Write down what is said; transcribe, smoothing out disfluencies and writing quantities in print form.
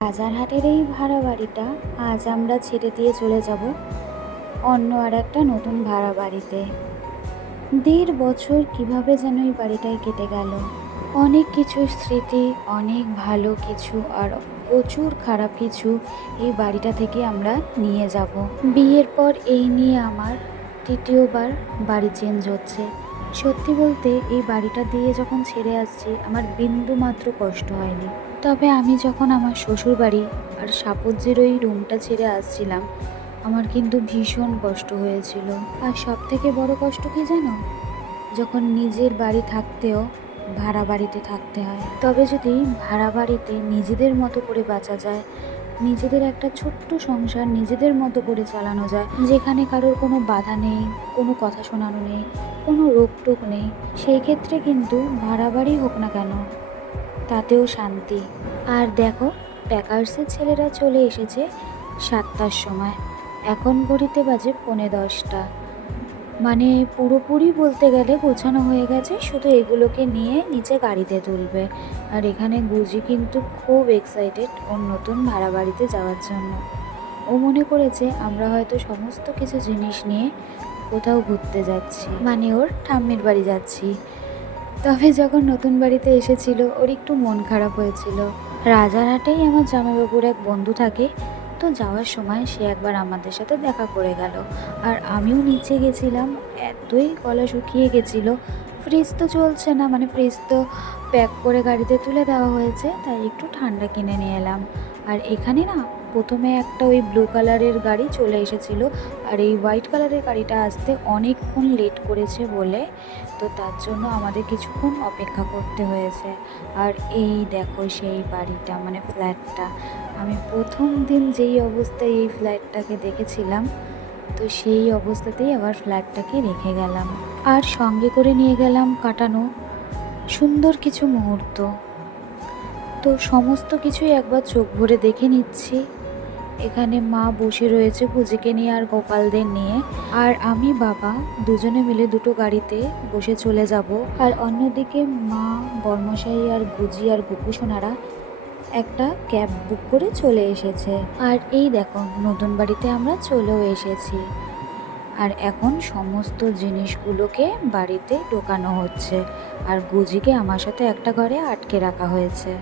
রাজারহাটের এই ভাড়া বাড়িটা আজ আমরা ছেড়ে দিয়ে চলে যাব অন্য আর একটা নতুন ভাড়া বাড়িতে। ১.৫ বছর কিভাবে যেন এই বাড়িটায় কেটে গেল। অনেক কিছু স্মৃতি, অনেক ভালো কিছু আর প্রচুর খারাপ কিছু এই বাড়িটা থেকে আমরা নিয়ে যাব। বিয়ের পর এই নিয়ে আমার তৃতীয়বার বাড়ি চেঞ্জ হচ্ছে। সত্যি বলতে এই বাড়িটা দিয়ে যখন ছেড়ে আসছি আমার বিন্দু মাত্র কষ্ট হয়নি। তবে আমি যখন আমার শ্বশুর বাড়ি আর সাপোজ্জের ওই রুমটা ছেড়ে আসছিলাম আমার কিন্তু ভীষণ কষ্ট হয়েছিল। আর সব থেকে বড় কষ্ট কি জানো, যখন নিজের বাড়ি থাকতেও ভাড়া বাড়িতে থাকতে হয়। তবে যদি ভাড়া বাড়িতে নিজেদের মতো করে বাঁচা যায়, নিজেদের একটা ছোট্ট সংসার নিজেদের মতো করে চালানো যায়, যেখানে কারোর কোনো বাধা নেই, কোনো কথা শোনানো নেই, কোনো রোকটোক নেই, সেই ক্ষেত্রে কিন্তু ভাড়া বাড়ি হোক না কেন তাতেও শান্তি। আর দেখো, প্যাকার্সের ছেলেরা চলে এসেছে 7টার সময়, এখন ঘড়িতে বাজে 9:45। মানে পুরোপুরি বলতে গেলে গোছানো হয়ে গেছে, শুধু এগুলোকে নিয়ে নিচে গাড়িতে তুলবে। আর এখানে গুজি কিন্তু খুব এক্সাইটেড ওর নতুন ভাড়া বাড়িতে যাওয়ার জন্য। ও মনে করেছে আমরা হয়তো সমস্ত কিছু জিনিস নিয়ে কোথাও ঘুরতে যাচ্ছি, মানে ওর ঠাম্মির বাড়ি যাচ্ছি। তবে যখন নতুন বাড়িতে এসেছিল ওর একটু মন খারাপ হয়েছিল। রাজারহাটেই আমার জামাইবাবুর এক বন্ধু থাকে, তো যাওয়ার সময় সে একবার আমাদের সাথে দেখা করে গেল। আর আমিও নিচে গেছিলাম, এতই গলা শুকিয়ে গেছিলো। ফ্রিজ তো চলছে না, মানে ফ্রিজ তো প্যাক করে গাড়িতে তুলে দেওয়া হয়েছে, তাই একটু ঠান্ডা কিনে নিয়ে এলাম। আর এখানে না প্রথমে একটা ওই ব্লু কালারের গাড়ি চলে এসেছিলো, আর এই হোয়াইট কালারের গাড়িটা আসতে অনেকক্ষণ লেট করেছে বলে তো তার জন্য আমাদের কিছুক্ষণ অপেক্ষা করতে হয়েছে। আর এই দেখো সেই বাড়িটা, মানে ফ্ল্যাটটা, আমি প্রথম দিন যেই অবস্থায় এই ফ্ল্যাটটাকে দেখেছিলাম তো সেই অবস্থাতেই আবার ফ্ল্যাটটাকে রেখে গেলাম। আর সঙ্গে করে নিয়ে গেলাম কাটানো সুন্দর কিছু মুহূর্ত। তো সমস্ত কিছুই একবার চোখ ভরে দেখে নিচ্ছি। এখানে মা বসে রয়েছে গুজিকে নিয়ে আর গোপালদের নিয়ে, আর আমি বাবা দুজনে মিলে দুটো গাড়িতে বসে চলে যাব। আর অন্যদিকে মা, বর্মশাই আর গুজি আর গুপু সোনারা একটা ক্যাব বুক করে চলে এসেছে। আর এই দেখো নতুন বাড়িতে আমরা চলেও এসেছি। আর এখন সমস্ত জিনিসগুলোকে বাড়িতে ঢোকানো হচ্ছে, আর গুজিকে আমার সাথে একটা ঘরে আটকে রাখা হয়েছে।